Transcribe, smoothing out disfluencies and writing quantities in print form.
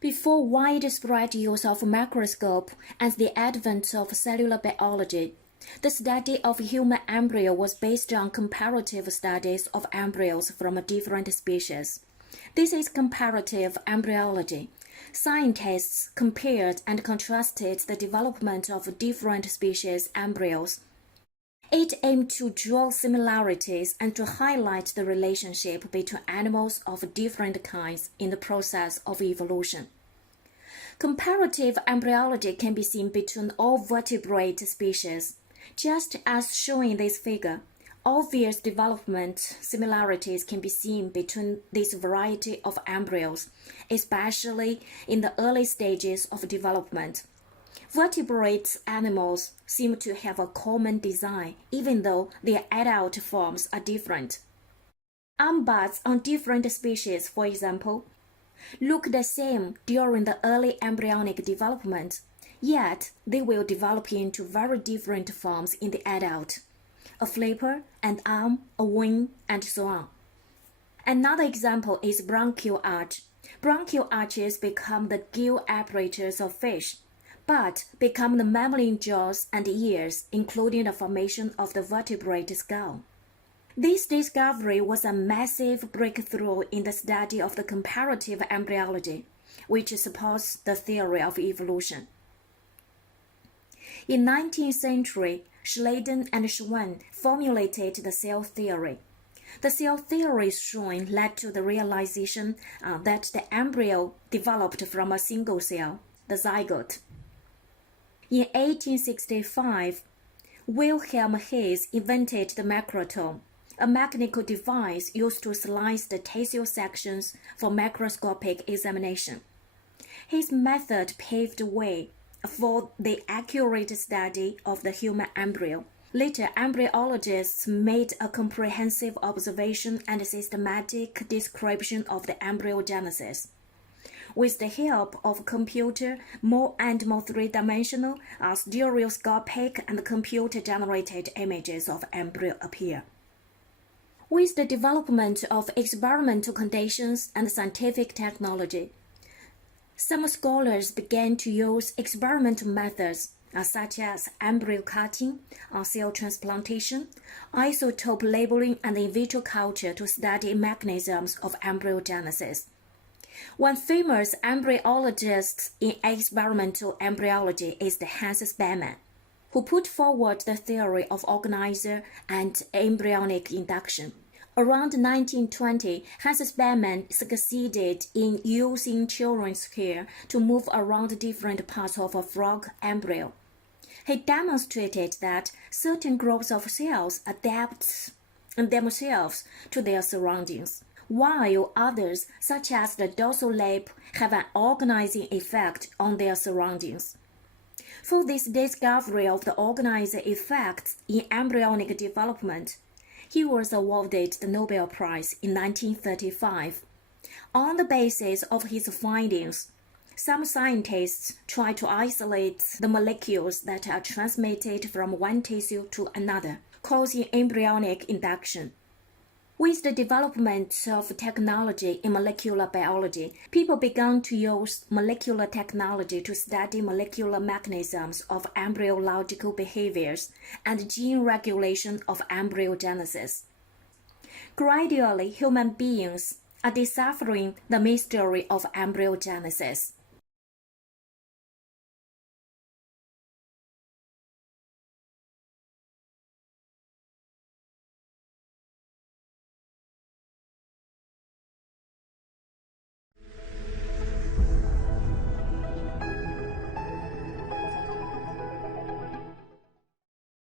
Before widespread use of microscope and the advent of cellular biology, the study of human embryo was based on comparative studies of embryos from different species. This is comparative embryology. Scientists compared and contrasted the development of different species embryos. It aimed to draw similarities and to highlight the relationship between animals of different kinds in the process of evolution. Comparative embryology can be seen between all vertebrate species. Just as shown in this figure, obvious development similarities can be seen between this variety of embryos, especially in the early stages of development. Vertebrate animals seem to have a common design, even though their adult forms are different. Arm buds on different species, for example, look the same during the early embryonic development, yet they will develop into very different forms in the adult: a flipper, an arm, a wing, and so on. Another example is bronchial arch. Bronchial arches become the gill apparatus of fish, but become the mammalian jaws and ears, including the formation of the vertebrate skull. This discovery was a massive breakthrough in the study of the comparative embryology, which supports the theory of evolution. In the 19th century, Schleiden and Schwann formulated the cell theory. The cell theory shown led to the realization that the embryo developed from a single cell, the zygote. In 1865, Wilhelm His invented the microtome, a mechanical device used to slice the tissue sections for microscopic examination. His method paved the way for the accurate study of the human embryo. Later, embryologists made a comprehensive observation and systematic description of the embryogenesis. With the help of computer, more and more three-dimensional, stereoscopic, and computer-generated images of embryo appear. With the development of experimental conditions and scientific technology, some scholars began to use experimental methods such as embryo cutting, cell transplantation, isotope labeling, and in vitro culture to study mechanisms of embryogenesis. One famous embryologist in experimental embryology is the Hans Spemann, who put forward the theory of organizer and embryonic induction. Around 1920, Hans Spemann succeeded in using children's hair to move around different parts of a frog embryo. He demonstrated that certain groups of cells adapt themselves to their surroundings, while others, such as the dorsal lip, have an organizing effect on their surroundings. For this discovery of the organizer effects in embryonic development, he was awarded the Nobel Prize in 1935. On the basis of his findings, some scientists try to isolate the molecules that are transmitted from one tissue to another, causing embryonic induction. With the development of technology in molecular biology, people began to use molecular technology to study molecular mechanisms of embryological behaviors and gene regulation of embryogenesis. Gradually, human beings are deciphering the mystery of embryogenesis.